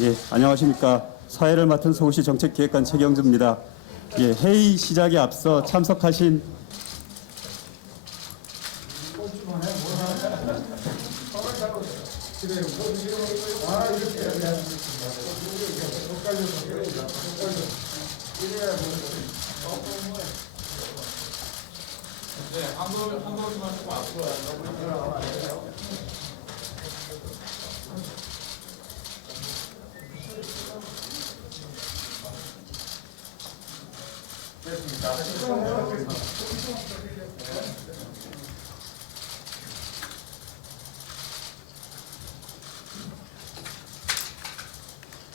예, 안녕하십니까. 사회를 맡은 서울시 정책기획관 최경주입니다. 예, 회의 시작에 앞서 참석하신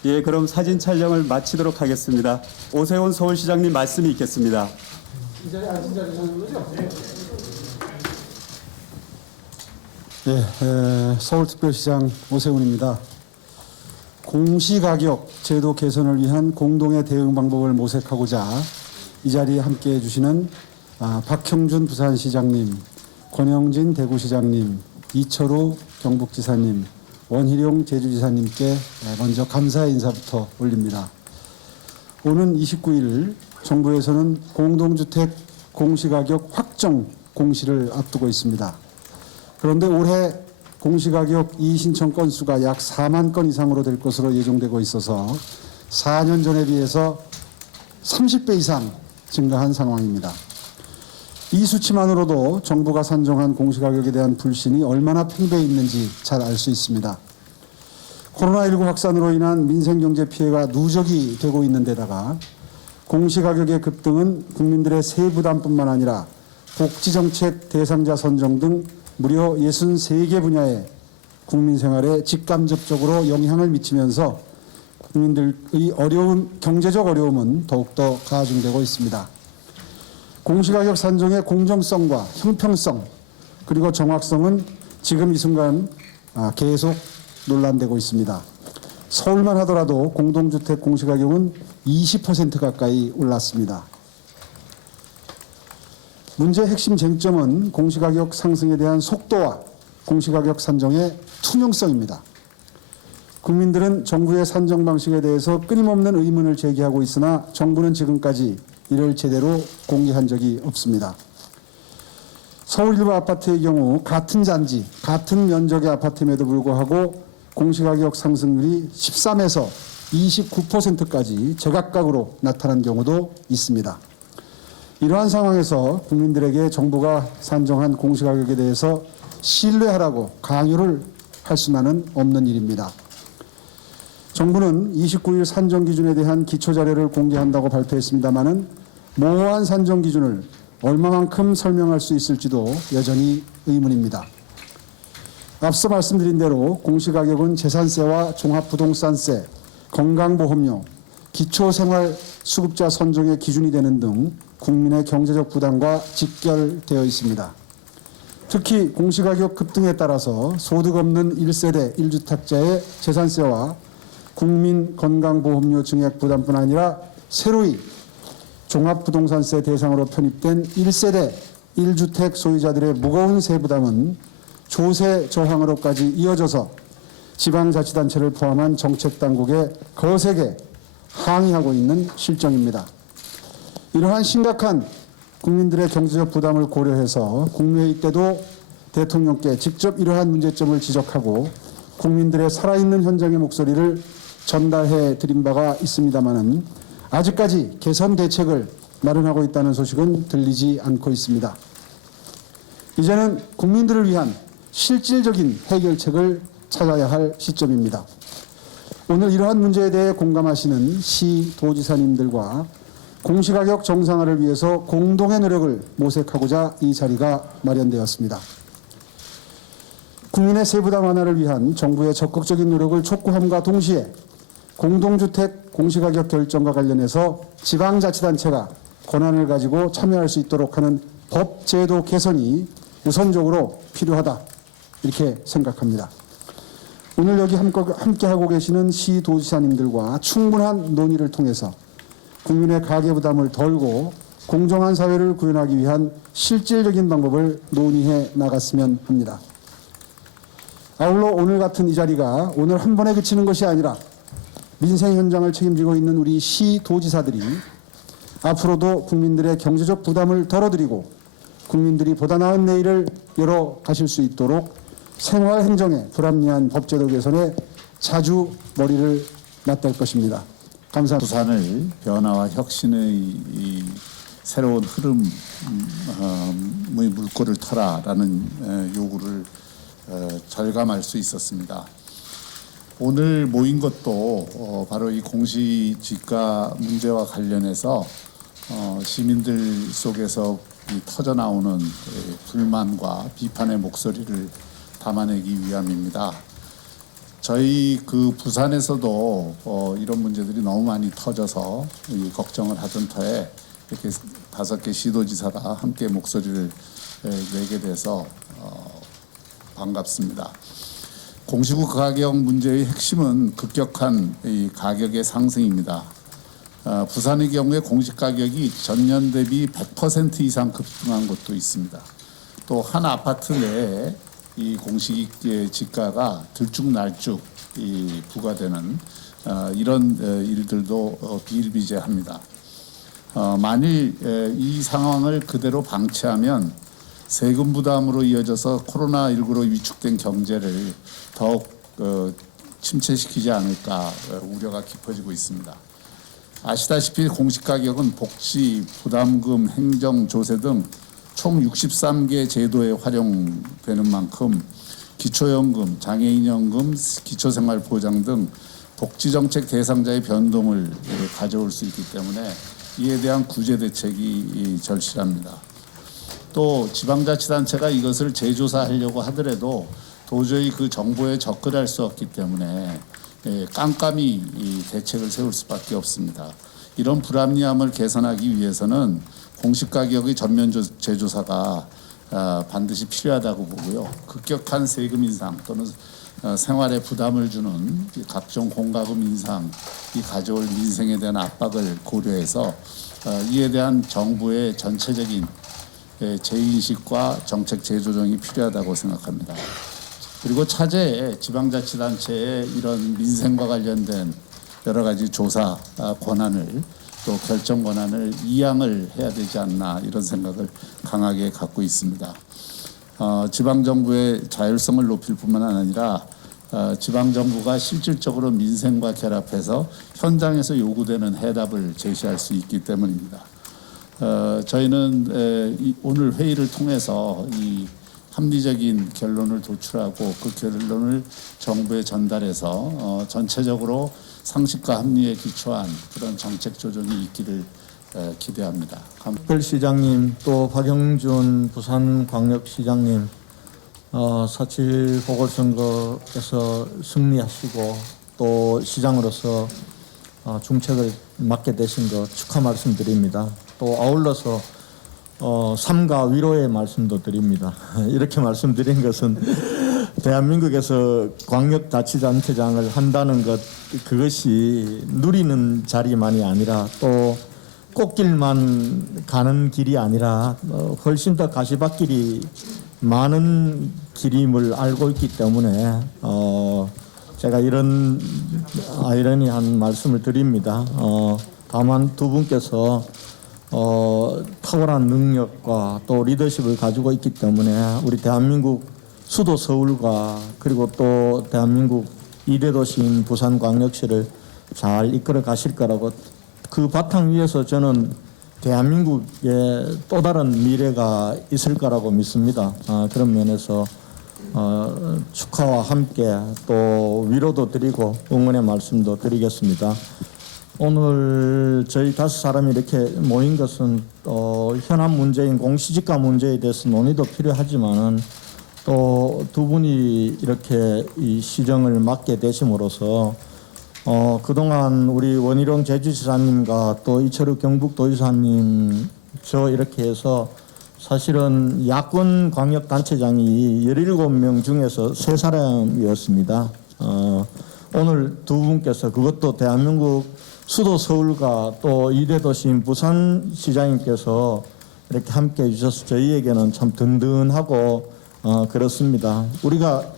예, 그럼 사진 촬영을 마치도록 하겠습니다. 오세훈 서울시장님 말씀이 있겠습니다. 이 자리에 앉은 자리는 거죠? 서울특별시장 오세훈입니다. 공시가격 제도 개선을 위한 공동의 대응 방법을 모색하고자 이 자리에 함께해 주시는 박형준 부산시장님, 권영진 대구시장님, 이철우 경북지사님, 원희룡 제주지사님께 먼저 감사의 인사부터 올립니다. 오는 29일 정부에서는 공동주택 공시가격 확정 공시를 앞두고 있습니다. 그런데 올해 공시가격 이의신청 건수가 약 4만 건 이상으로 될 것으로 예정되고 있어서 4년 전에 비해서 30배 이상 증가한 상황입니다. 이 수치만으로도 정부가 산정한 공시가격에 대한 불신이 얼마나 팽배해 있는지 잘 알 수 있습니다. 코로나19 확산으로 인한 민생경제 피해가 누적이 되고 있는 데다가 공시가격의 급등은 국민들의 세부담뿐만 아니라 복지정책 대상자 선정 등 무려 63개 분야의 국민 생활에 직간접적으로 영향을 미치면서 국민들의 경제적 어려움은 더욱더 가중되고 있습니다. 공시가격 산정의 공정성과 형평성 그리고 정확성은 지금 이 순간 계속 논란되고 있습니다. 서울만 하더라도 공동주택 공시가격은 20% 가까이 올랐습니다. 문제의 핵심 쟁점은 공시가격 상승에 대한 속도와 공시가격 산정의 투명성입니다. 국민들은 정부의 산정 방식에 대해서 끊임없는 의문을 제기하고 있으나 정부는 지금까지 이를 제대로 공개한 적이 없습니다. 서울 일부 아파트의 경우 같은 잔지, 같은 면적의 아파트임에도 불구하고 공시가격 상승률이 13에서 29%까지 제각각으로 나타난 경우도 있습니다. 이러한 상황에서 국민들에게 정부가 산정한 공시가격에 대해서 신뢰하라고 강요를 할 수만은 없는 일입니다. 정부는 29일 산정 기준에 대한 기초자료를 공개한다고 발표했습니다마는 모호한 산정 기준을 얼마만큼 설명할 수 있을지도 여전히 의문입니다. 앞서 말씀드린 대로 공시가격은 재산세와 종합부동산세, 건강보험료, 기초생활수급자 선정의 기준이 되는 등 국민의 경제적 부담과 직결되어 있습니다. 특히 공시가격 급등에 따라서 소득 없는 1세대 1주택자의 재산세와 국민건강보험료 증액 부담뿐 아니라 새로이 종합부동산세 대상으로 편입된 1세대 1주택 소유자들의 무거운 세부담은 조세 저항으로까지 이어져서 지방자치단체를 포함한 정책당국에 거세게 항의하고 있는 실정입니다. 이러한 심각한 국민들의 경제적 부담을 고려해서 국무회의 때도 대통령께 직접 이러한 문제점을 지적하고 국민들의 살아있는 현장의 목소리를 전달해 드린 바가 있습니다마는 아직까지 개선 대책을 마련하고 있다는 소식은 들리지 않고 있습니다. 이제는 국민들을 위한 실질적인 해결책을 찾아야 할 시점입니다. 오늘 이러한 문제에 대해 공감하시는 시, 도지사님들과 공시가격 정상화를 위해서 공동의 노력을 모색하고자 이 자리가 마련되었습니다. 국민의 세부담 완화를 위한 정부의 적극적인 노력을 촉구함과 동시에 공동주택 공시가격 결정과 관련해서 지방자치단체가 권한을 가지고 참여할 수 있도록 하는 법제도 개선이 우선적으로 필요하다 이렇게 생각합니다. 오늘 여기 함께하고 계시는 시도지사님들과 충분한 논의를 통해서 국민의 가계부담을 덜고 공정한 사회를 구현하기 위한 실질적인 방법을 논의해 나갔으면 합니다. 아울러 오늘 같은 이 자리가 오늘 한 번에 그치는 것이 아니라 민생 현장을 책임지고 있는 우리 시도지사들이 앞으로도 국민들의 경제적 부담을 덜어드리고 국민들이 보다 나은 내일을 열어가실 수 있도록 생활 행정의 불합리한 법제도 개선에 자주 머리를 맞댈 것입니다. 감사합니다. 부산을 변화와 혁신의 이 새로운 흐름의 물꼬를 터라라는 요구를 절감할 수 있었습니다. 오늘 모인 것도 바로 이 공시지가 문제와 관련해서 시민들 속에서 이 터져나오는 불만과 비판의 목소리를 담아내기 위함입니다. 저희 그 부산에서도 이런 문제들이 너무 많이 터져서 걱정을 하던 터에 이렇게 5개 시도지사가 함께 목소리를 내게 돼서 반갑습니다. 공시국 가격 문제의 핵심은 급격한 이 가격의 상승입니다. 부산의 경우에 공시 가격이 전년 대비 100% 이상 급등한 곳도 있습니다. 또 한 아파트 내에 이 공시지가가 들쭉날쭉 부과되는 이런 일들도 비일비재합니다. 만일 이 상황을 그대로 방치하면 세금 부담으로 이어져서 코로나19로 위축된 경제를 더욱 침체시키지 않을까 우려가 깊어지고 있습니다. 아시다시피 공시가격은 복지, 부담금, 행정, 조세 등 총 63개 제도에 활용되는 만큼 기초연금, 장애인연금, 기초생활보장 등 복지정책 대상자의 변동을 가져올 수 있기 때문에 이에 대한 구제 대책이 절실합니다. 또 지방자치단체가 이것을 재조사하려고 하더라도 도저히 그 정보에 접근할 수 없기 때문에 깜깜이 대책을 세울 수밖에 없습니다. 이런 불합리함을 개선하기 위해서는 공시가격의 전면 재조사가 반드시 필요하다고 보고요. 급격한 세금 인상 또는 생활에 부담을 주는 각종 공과금 인상이 가져올 민생에 대한 압박을 고려해서 이에 대한 정부의 전체적인 재인식과 정책 재조정이 필요하다고 생각합니다. 그리고 차제에 지방자치단체의 이런 민생과 관련된 여러 가지 조사 권한을 또 결정 권한을 이양을 해야 되지 않나 이런 생각을 강하게 갖고 있습니다. 지방정부의 자율성을 높일 뿐만 아니라 지방정부가 실질적으로 민생과 결합해서 현장에서 요구되는 해답을 제시할 수 있기 때문입니다. 저희는 오늘 회의를 통해서 이 합리적인 결론을 도출하고 그 결론을 정부에 전달해서 전체적으로 상식과 합리에 기초한 그런 정책 조정이 있기를 기대합니다. 특별시장님 또 박영준 부산광역시장님 4.7 보궐선거에서 승리하시고 또 시장으로서 중책을 맡게 되신 것 축하 말씀드립니다. 또 아울러서 삼가 위로의 말씀도 드립니다. 이렇게 말씀드린 것은 대한민국에서 광역자치단체장을 한다는 것 그것이 누리는 자리만이 아니라 또 꽃길만 가는 길이 아니라 훨씬 더 가시밭길이 많은 길임을 알고 있기 때문에 제가 이런 아이러니한 말씀을 드립니다. 다만 두 분께서 탁월한 능력과 또 리더십을 가지고 있기 때문에 우리 대한민국 수도 서울과 그리고 또 대한민국 2대 도시인 부산광역시를 잘 이끌어 가실 거라고 그 바탕 위에서 저는 대한민국의 또 다른 미래가 있을 거라고 믿습니다. 그런 면에서 축하와 함께 또 위로도 드리고 응원의 말씀도 드리겠습니다. 오늘 저희 5사람이 이렇게 모인 것은 현안 문제인 공시지가 문제에 대해서 논의도 필요하지만은 또 두 분이 이렇게 이 시정을 맡게 되심으로써 그동안 우리 원희룡 제주지사님과 또 이철욱 경북도지사님 저 이렇게 해서 사실은 야권 광역단체장이 17명 중에서 3사람이었습니다. 오늘 두 분께서 그것도 대한민국 수도 서울과 또 이대도시인 부산시장님께서 이렇게 함께 해주셔서 저희에게는 참 든든하고 그렇습니다. 우리가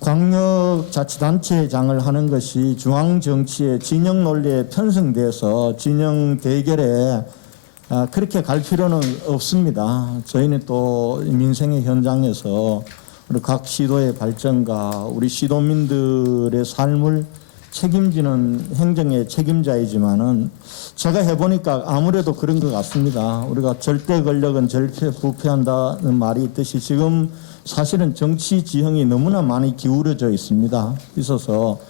광역자치단체장을 하는 것이 중앙정치의 진영 논리에 편성돼서 진영 대결에 그렇게 갈 필요는 없습니다. 저희는 또 민생의 현장에서 우리 각 시도의 발전과 우리 시도민들의 삶을 책임지는 행정의 책임자이지만은 제가 해보니까 아무래도 그런 것 같습니다. 우리가 절대 권력은 절대 부패한다는 말이 있듯이 지금 사실은 정치 지형이 너무나 많이 기울어져 있어서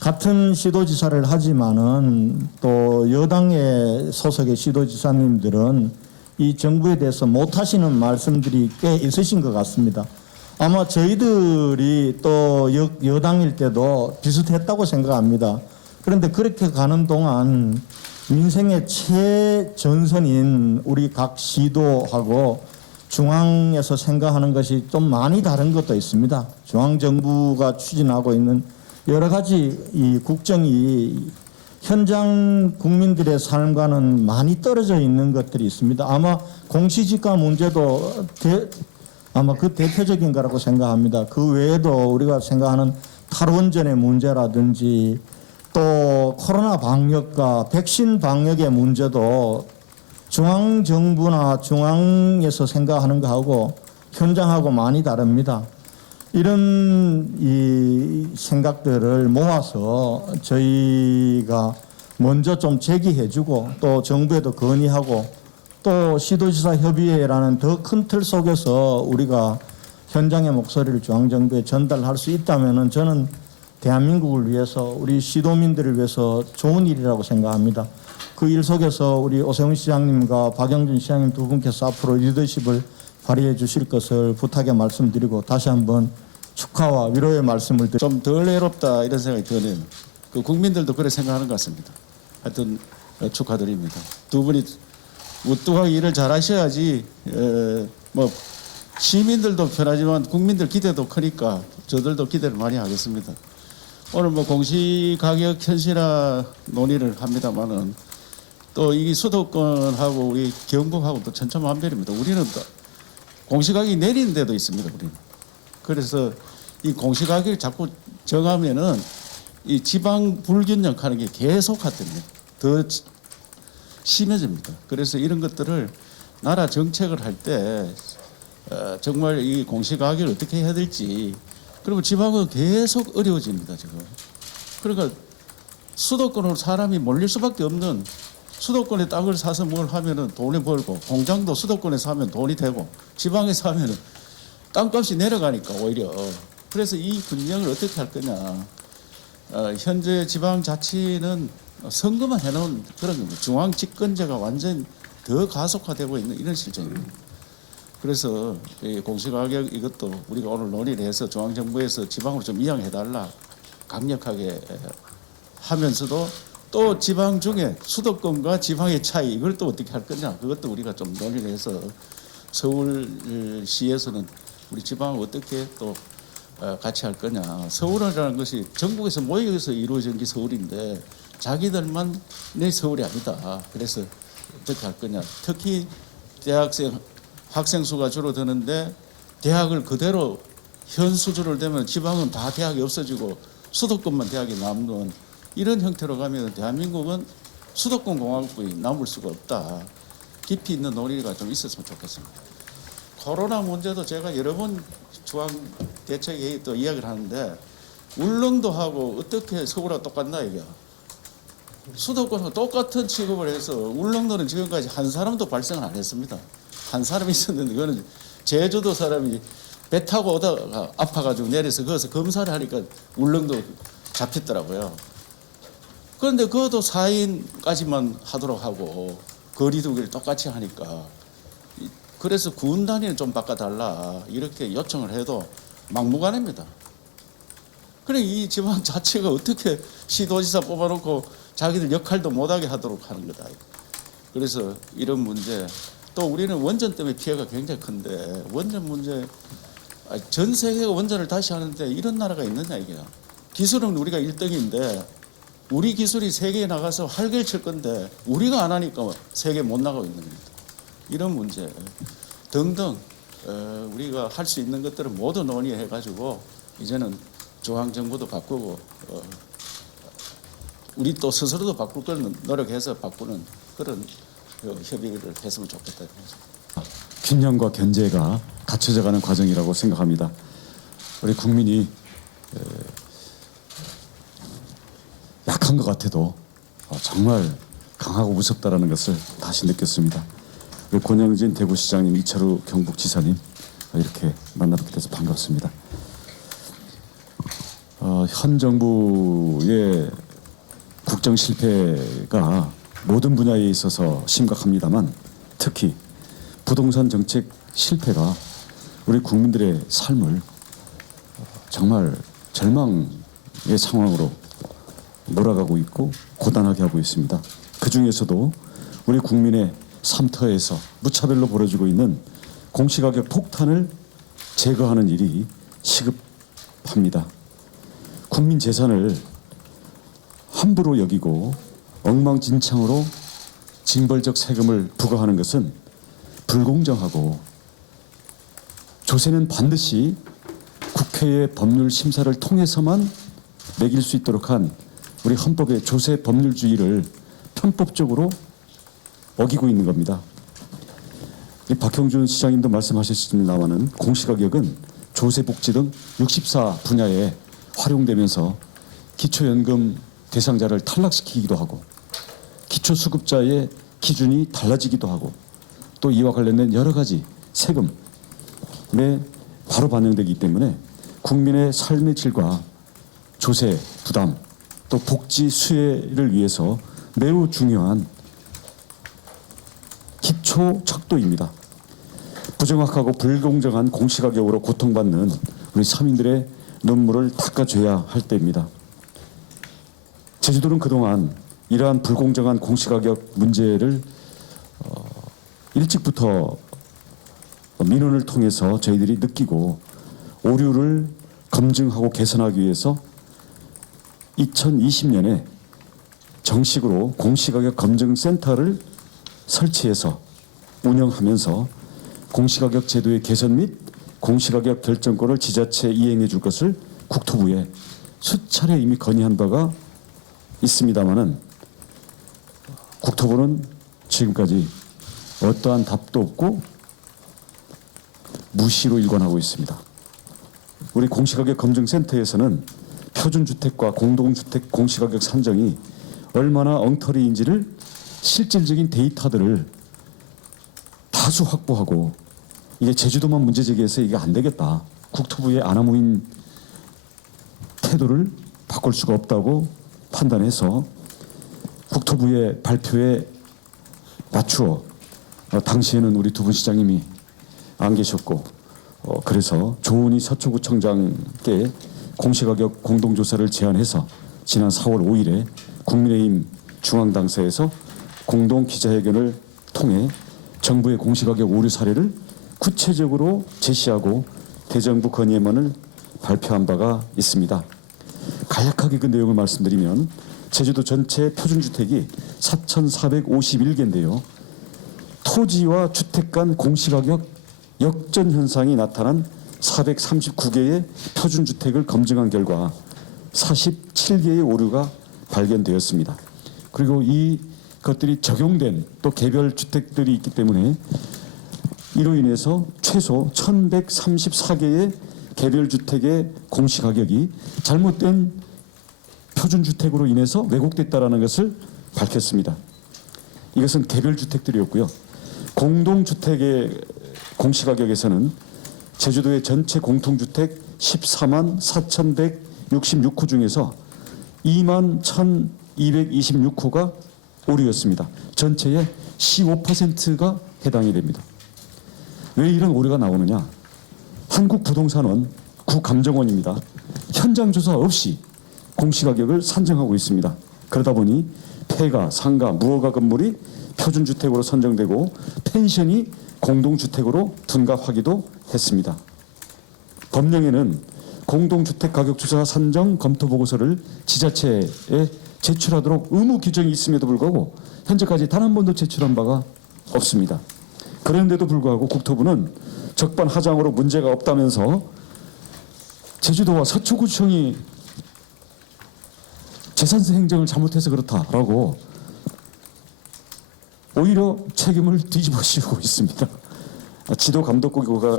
같은 시도지사를 하지만은 또 여당의 소속의 시도지사님들은 이 정부에 대해서 못하시는 말씀들이 꽤 있으신 것 같습니다. 아마 저희들이 또 여당일 때도 비슷했다고 생각합니다. 그런데 그렇게 가는 동안 민생의 최전선인 우리 각 시도하고 중앙에서 생각하는 것이 좀 많이 다른 것도 있습니다. 중앙정부가 추진하고 있는 여러 가지 이 국정이 현장 국민들의 삶과는 많이 떨어져 있는 것들이 있습니다. 아마 공시지가 문제도 아마 그 대표적인 거라고 생각합니다. 그 외에도 우리가 생각하는 탈원전의 문제라든지 또 코로나 방역과 백신 방역의 문제도 중앙정부나 중앙에서 생각하는 거하고 현장하고 많이 다릅니다. 이런 이 생각들을 모아서 저희가 먼저 좀 제기해주고 또 정부에도 건의하고 또 시도지사 협의회라는 더 큰 틀 속에서 우리가 현장의 목소리를 중앙정부에 전달할 수 있다면은 저는 대한민국을 위해서 우리 시도민들을 위해서 좋은 일이라고 생각합니다. 그 일 속에서 우리 오세훈 시장님과 박영준 시장님 두 분께서 앞으로 리더십을 발휘해 주실 것을 부탁의 말씀드리고 다시 한번 축하와 위로의 말씀을 드립니다. 좀 덜 외롭다 이런 생각이 드네요. 그 국민들도 그렇게 생각하는 것 같습니다. 하여튼 축하드립니다. 두 분이 우뚝하게 일을 잘하셔야지 뭐 시민들도 편하지만 국민들 기대도 크니까 저들도 기대를 많이 하겠습니다. 오늘 뭐 공시가격 현실화 논의를 합니다만은 또 이 수도권하고 우리 경북하고 또 천차만별입니다. 우리는 또 공시가격이 내리는 데도 있습니다. 우리는. 그래서 이 공시가격을 자꾸 정하면은 이 지방 불균형 하는 게 계속 하거든요. 더 심해집니다. 그래서 이런 것들을 나라 정책을 할 때 정말 이 공시가격을 어떻게 해야 될지 그러면 지방은 계속 어려워집니다. 지금. 그러니까 수도권으로 사람이 몰릴 수밖에 없는 수도권에 땅을 사서 뭘 하면은 돈이 벌고 공장도 수도권에서 하면 돈이 되고 지방에서 하면은 땅값이 내려가니까 오히려 그래서 이 균형을 어떻게 할 거냐. 현재 지방자치는 선거만 해놓은 그런 겁니다. 중앙 집권제가 완전 더 가속화되고 있는 이런 실정입니다. 그래서 이 공시가격 이것도 우리가 오늘 논의를 해서 중앙정부에서 지방으로 좀 이양해달라 강력하게 하면서도 또 지방 중에 수도권과 지방의 차이 이걸 또 어떻게 할 거냐 그것도 우리가 좀 논의를 해서 서울시에서는 우리 지방을 어떻게 또 같이 할 거냐. 서울이라는 것이 전국에서 모여서 이루어진 게 서울인데 자기들만 내 서울이 아니다. 그래서 어떻게 할 거냐. 특히 학생 수가 줄어드는데 대학을 그대로 현 수준을 되면 지방은 다 대학이 없어지고 수도권만 대학이 남는 이런 형태로 가면 대한민국은 수도권 공화국이 남을 수가 없다. 깊이 있는 논의가 좀 있었으면 좋겠습니다. 코로나 문제도 제가 여러 번 중앙대책회의 또 이야기를 하는데 울릉도 하고 어떻게 서울하고 똑같나 이게. 수도권하고 똑같은 취급을 해서 울릉도는 지금까지 한 사람도 발생을 안 했습니다. 한 사람이 있었는데 그거는 제주도 사람이 배 타고 오다가 아파가지고 내려서 거기서 검사를 하니까 울릉도 잡혔더라고요. 그런데 그것도 4인까지만 하도록 하고 거리두기를 똑같이 하니까 그래서 군 단위는 좀 바꿔달라 이렇게 요청을 해도 막무가내입니다. 그래 이 지방 자체가 어떻게 시도지사 뽑아놓고 자기들 역할도 못하게 하도록 하는 거다. 그래서 이런 문제 또 우리는 원전 때문에 피해가 굉장히 큰데 원전 문제 전 세계가 원전을 다시 하는데 이런 나라가 있느냐 이게. 기술은 우리가 1등인데 우리 기술이 세계에 나가서 활개를 칠 건데 우리가 안 하니까 세계에 못 나가고 있는 겁니다. 이런 문제 등등 우리가 할 수 있는 것들을 모두 논의해가지고 이제는 중앙정부도 바꾸고 우리 또 스스로도 바꿀 걸 노력해서 바꾸는 그런 협의를 했으면 좋겠다. 균형과 견제가 갖춰져가는 과정이라고 생각합니다. 우리 국민이 약한 것 같아도 정말 강하고 무섭다라는 것을 다시 느꼈습니다. 우리 권영진 대구시장님, 이철우 경북지사님 이렇게 만나뵙게 돼서 반갑습니다. 현 정부의 국정 실패가 모든 분야에 있어서 심각합니다만 특히 부동산 정책 실패가 우리 국민들의 삶을 정말 절망의 상황으로 몰아가고 있고 고단하게 하고 있습니다. 그 중에서도 우리 국민의 삶터에서 무차별로 벌어지고 있는 공시가격 폭탄을 제거하는 일이 시급합니다. 국민 재산을 함부로 여기고 엉망진창으로 징벌적 세금을 부과하는 것은 불공정하고 조세는 반드시 국회의 법률 심사를 통해서만 매길 수 있도록 한 우리 헌법의 조세 법률주의를 편법적으로 어기고 있는 겁니다. 이 박형준 시장님도 말씀하셨습니다마는 공시가격은 조세복지 등 64 분야에 활용되면서 기초연금 대상자를 탈락시키기도 하고 기초수급자의 기준이 달라지기도 하고 또 이와 관련된 여러 가지 세금에 바로 반영되기 때문에 국민의 삶의 질과 조세 부담 또 복지 수혜를 위해서 매우 중요한 기초 척도입니다. 부정확하고 불공정한 공시가격으로 고통받는 우리 서민들의 눈물을 닦아줘야 할 때입니다. 제주도는 그동안 이러한 불공정한 공시가격 문제를 일찍부터 민원을 통해서 저희들이 느끼고 오류를 검증하고 개선하기 위해서 2020년에 정식으로 공시가격 검증센터를 설치해서 운영하면서 공시가격 제도의 개선 및 공시가격 결정권을 지자체에 이행해 줄 것을 국토부에 수차례 이미 건의한 바가 있습니다마는 국토부는 지금까지 어떠한 답도 없고 무시로 일관하고 있습니다. 우리 공시가격 검증센터에서는 표준주택과 공동주택 공시가격 산정이 얼마나 엉터리인지를 실질적인 데이터들을 다수 확보하고 이게 제주도만 문제 제기해서 이게 안 되겠다. 국토부의 아나무인 태도를 바꿀 수가 없다고 판단해서 국토부의 발표에 맞추어 당시에는 우리 두 분 시장님이 안 계셨고 그래서 조은희 서초구청장께 공시가격 공동조사를 제안해서 지난 4월 5일에 국민의힘 중앙당사에서 공동 기자회견을 통해 정부의 공시가격 오류 사례를 구체적으로 제시하고 대정부 건의문을 발표한 바가 있습니다. 간략하게 그 내용을 말씀드리면 제주도 전체 표준주택이 4,451개인데요. 토지와 주택 간 공시가격 역전 현상이 나타난 439개의 표준주택을 검증한 결과 47개의 오류가 발견되었습니다. 그리고 이 것들이 적용된 또 개별 주택들이 있기 때문에 이로 인해서 최소 1,134개의 개별 주택의 공시가격이 잘못된 표준주택으로 인해서 왜곡됐다라는 것을 밝혔습니다. 이것은 개별 주택들이었고요. 공동주택의 공시가격에서는 제주도의 전체 공통주택 14만 4,166호 중에서 2만 1,226호가 오류였습니다. 전체의 15%가 해당이 됩니다. 왜 이런 오류가 나오느냐? 한국부동산원 구감정원입니다. 현장 조사 없이 공시가격을 산정하고 있습니다. 그러다 보니 폐가, 상가, 무허가 건물이 표준주택으로 선정되고 펜션이 공동주택으로 둔갑하기도 했습니다. 법령에는 공동주택 가격조사 산정 검토 보고서를 지자체에 제출하도록 의무 규정이 있음에도 불구하고 현재까지 단 한 번도 제출한 바가 없습니다. 그런데도 불구하고 국토부는 적반하장으로 문제가 없다면서 제주도와 서초구청이 재산세 행정을 잘못해서 그렇다라고 오히려 책임을 뒤집어 씌우고 있습니다. 지도감독국가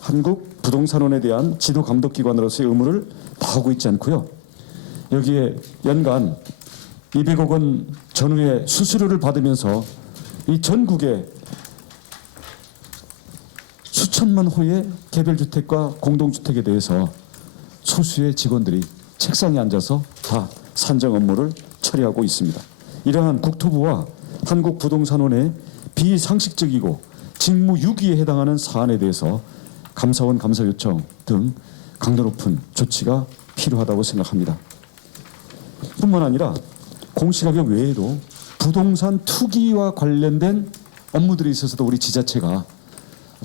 한국부동산원에 대한 지도감독기관으로서의 의무를 다하고 있지 않고요. 여기에 연간 200억 원 전후의 수수료를 받으면서 이 전국의 수천만 호의 개별주택과 공동주택에 대해서 소수의 직원들이 책상에 앉아서 다 산정 업무를 처리하고 있습니다. 이러한 국토부와 한국부동산원의 비상식적이고 직무 유기에 해당하는 사안에 대해서 감사원 감사 요청 등 강도 높은 조치가 필요하다고 생각합니다. 뿐만 아니라 공시가격 외에도 부동산 투기와 관련된 업무들에 있어서도 우리 지자체가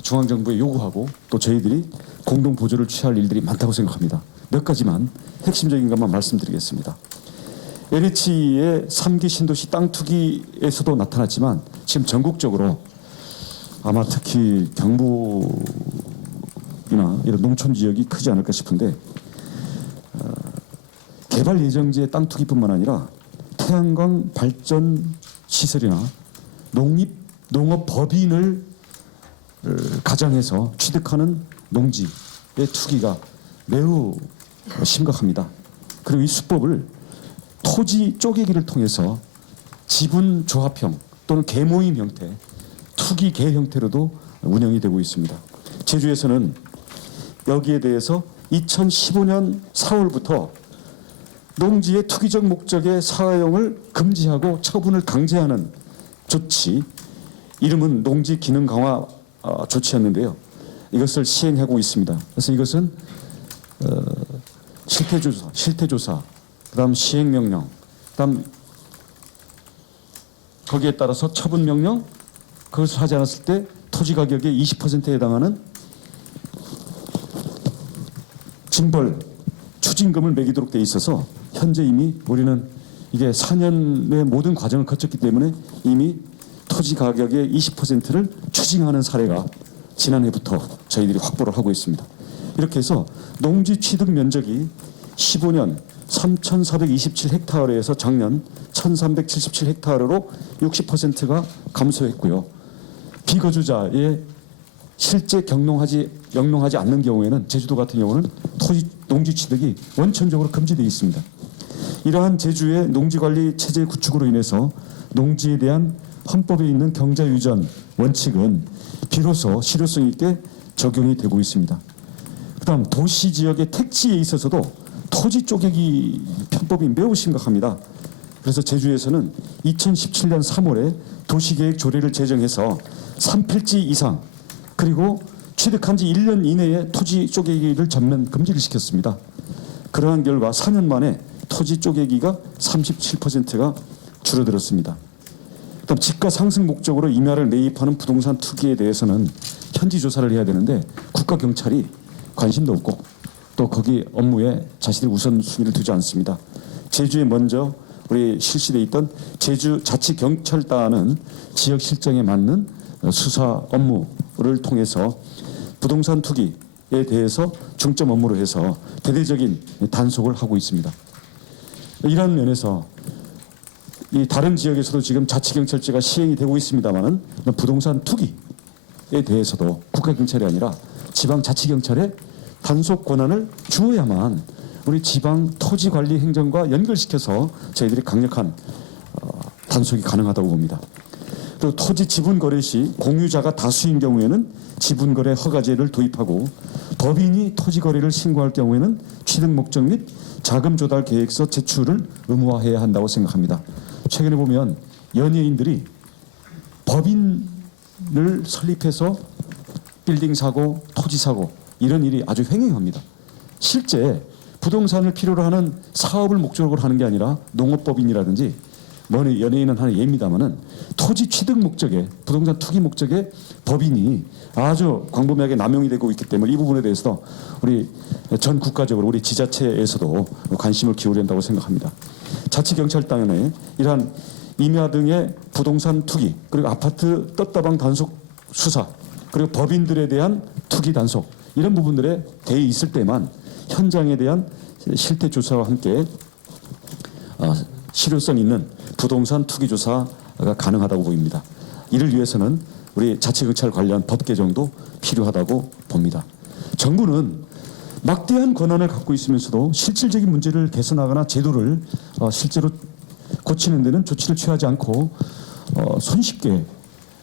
중앙정부에 요구하고 또 저희들이 공동 보조를 취할 일들이 많다고 생각합니다. 몇 가지만 핵심적인 것만 말씀드리겠습니다. LH의 3기 신도시 땅 투기에서도 나타났지만 지금 전국적으로 아마 특히 경북이나 이런 농촌 지역이 크지 않을까 싶은데 개발 예정지의 땅 투기뿐만 아니라 태양광 발전 시설이나 농업 법인을 가장해서 취득하는 농지의 투기가 매우 심각합니다. 그리고 이 수법을 토지 쪼개기를 통해서 지분 조합형 또는 계모임 형태, 투기 계 형태로도 운영이 되고 있습니다. 제주에서는 여기에 대해서 2015년 4월부터 농지의 투기적 목적의 사용을 금지하고 처분을 강제하는 조치, 이름은 농지 기능 강화 조치였는데요. 이것을 시행하고 있습니다. 그래서 이것은 실태조사, 그다음 시행명령, 그다음 거기에 따라서 처분명령, 그것을 하지 않았을 때 토지 가격의 20%에 해당하는 징벌, 추징금을 매기도록 돼 있어서 현재 이미 우리는 이게 4년의 모든 과정을 거쳤기 때문에 이미 토지 가격의 20%를 추징하는 사례가 지난해부터 저희들이 확보를 하고 있습니다. 이렇게 해서 농지 취득 면적이 15년 3,427헥타르에서 작년 1,377헥타르로 60%가 감소했고요. 비거주자의 실제 영농하지 않는 경우에는 제주도 같은 경우는 농지 취득이 원천적으로 금지되어 있습니다. 이러한 제주의 농지관리 체제 구축으로 인해서 농지에 대한 헌법에 있는 경자유전 원칙은 비로소 실효성 있게 적용이 되고 있습니다. 그다음 도시 지역의 택지에 있어서도 토지 쪼개기 편법이 매우 심각합니다. 그래서 제주에서는 2017년 3월에 도시계획 조례를 제정해서 3필지 이상 그리고 취득한 지 1년 이내에 토지 쪼개기를 전면 금지를 시켰습니다. 그러한 결과 4년 만에 토지 쪼개기가 37%가 줄어들었습니다. 그다음 집가 상승 목적으로 임야를 매입하는 부동산 투기에 대해서는 현지 조사를 해야 되는데 국가 경찰이 관심도 없고 또 거기 업무에 자신들이 우선순위를 두지 않습니다. 제주에 먼저 우리 실시돼 있던 제주자치경찰단은 지역 실정에 맞는 수사 업무를 통해서 부동산 투기에 대해서 중점 업무로 해서 대대적인 단속을 하고 있습니다. 이런 면에서 이 다른 지역에서도 지금 자치경찰제가 시행이 되고 있습니다만은 부동산 투기에 대해서도 국가경찰이 아니라 지방자치경찰에 단속 권한을 주어야만 우리 지방 토지관리 행정과 연결시켜서 저희들이 강력한 단속이 가능하다고 봅니다. 또 토지 지분거래 시 공유자가 다수인 경우에는 지분거래 허가제를 도입하고 법인이 토지거래를 신고할 경우에는 취득 목적 및 자금 조달 계획서 제출을 의무화해야 한다고 생각합니다. 최근에 보면 연예인들이 법인을 설립해서 빌딩 사고, 토지 사고 이런 일이 아주 횡행합니다. 실제 부동산을 필요로 하는 사업을 목적으로 하는 게 아니라 농업법인이라든지 뭐 연예인은 하는 예입니다만은 토지 취득 목적의 부동산 투기 목적의 법인이 아주 광범위하게 남용이 되고 있기 때문에 이 부분에 대해서도 우리 전 국가적으로 우리 지자체에서도 관심을 기울여야 한다고 생각합니다. 자치경찰단의 이러한 임야 등의 부동산 투기 그리고 아파트 떴다방 단속 수사 그리고 법인들에 대한 투기 단속 이런 부분들에 대해 있을 때만 현장에 대한 실태 조사와 함께 실효성 있는 부동산 투기 조사가 가능하다고 보입니다. 이를 위해서는 우리 자치경찰 관련 법 개정도 필요하다고 봅니다. 정부는 막대한 권한을 갖고 있으면서도 실질적인 문제를 개선하거나 제도를 실제로 고치는 데는 조치를 취하지 않고 손쉽게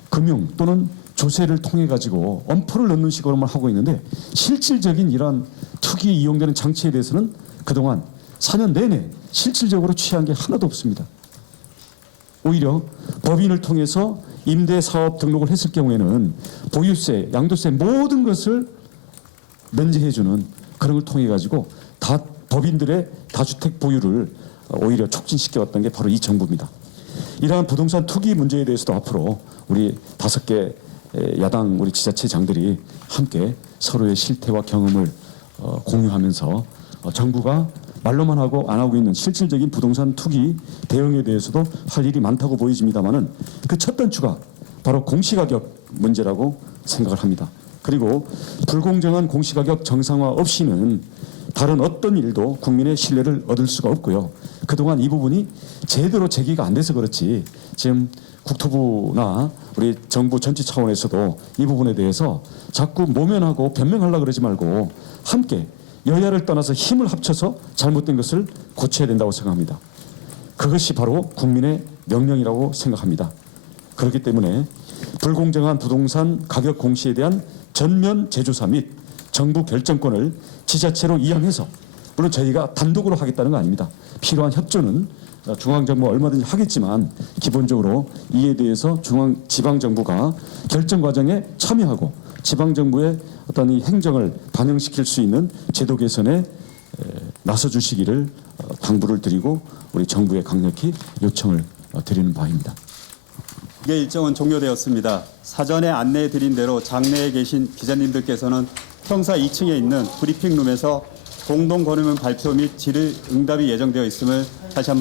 금융 또는 조세를 통해 가지고 엄포를 넣는 식으로만 하고 있는데 실질적인 이러한 투기에 이용되는 장치에 대해서는 그동안 4년 내내 실질적으로 취한 게 하나도 없습니다. 오히려 법인을 통해서 임대사업 등록을 했을 경우에는 보유세, 양도세 모든 것을 면제해주는 그런 걸 통해 가지고 다 법인들의 다주택 보유를 오히려 촉진시켜왔던 게 바로 이 정부입니다. 이러한 부동산 투기 문제에 대해서도 앞으로 우리 5개 야당 우리 지자체장들이 함께 서로의 실태와 경험을 공유하면서 정부가 말로만 하고 안 하고 있는 실질적인 부동산 투기 대응에 대해서도 할 일이 많다고 보여집니다만은 그 첫 단추가 바로 공시가격 문제라고 생각을 합니다. 그리고 불공정한 공시가격 정상화 없이는 다른 어떤 일도 국민의 신뢰를 얻을 수가 없고요. 그동안 이 부분이 제대로 제기가 안 돼서 그렇지 지금 국토부나 우리 정부 전체 차원에서도 이 부분에 대해서 자꾸 모면하고 변명하려고 그러지 말고 함께 여야를 떠나서 힘을 합쳐서 잘못된 것을 고쳐야 된다고 생각합니다. 그것이 바로 국민의 명령이라고 생각합니다. 그렇기 때문에 불공정한 부동산 가격 공시에 대한 전면 재조사 및 정부 결정권을 지자체로 이양해서 물론 저희가 단독으로 하겠다는 거 아닙니다. 필요한 협조는 중앙정부가 얼마든지 하겠지만 기본적으로 이에 대해서 지방정부가 결정 과정에 참여하고 지방정부의 어떤 이 행정을 반영시킬 수 있는 제도 개선에 나서 주시기를 당부를 드리고 우리 정부에 강력히 요청을 드리는 바입니다. 기계 일정은 종료되었습니다. 사전에 안내해 드린 대로 장내에 계신 기자님들께서는 평사 2층에 있는 브리핑룸에서 공동 건의문 발표 및 질의 응답이 예정되어 있음을 다시 한번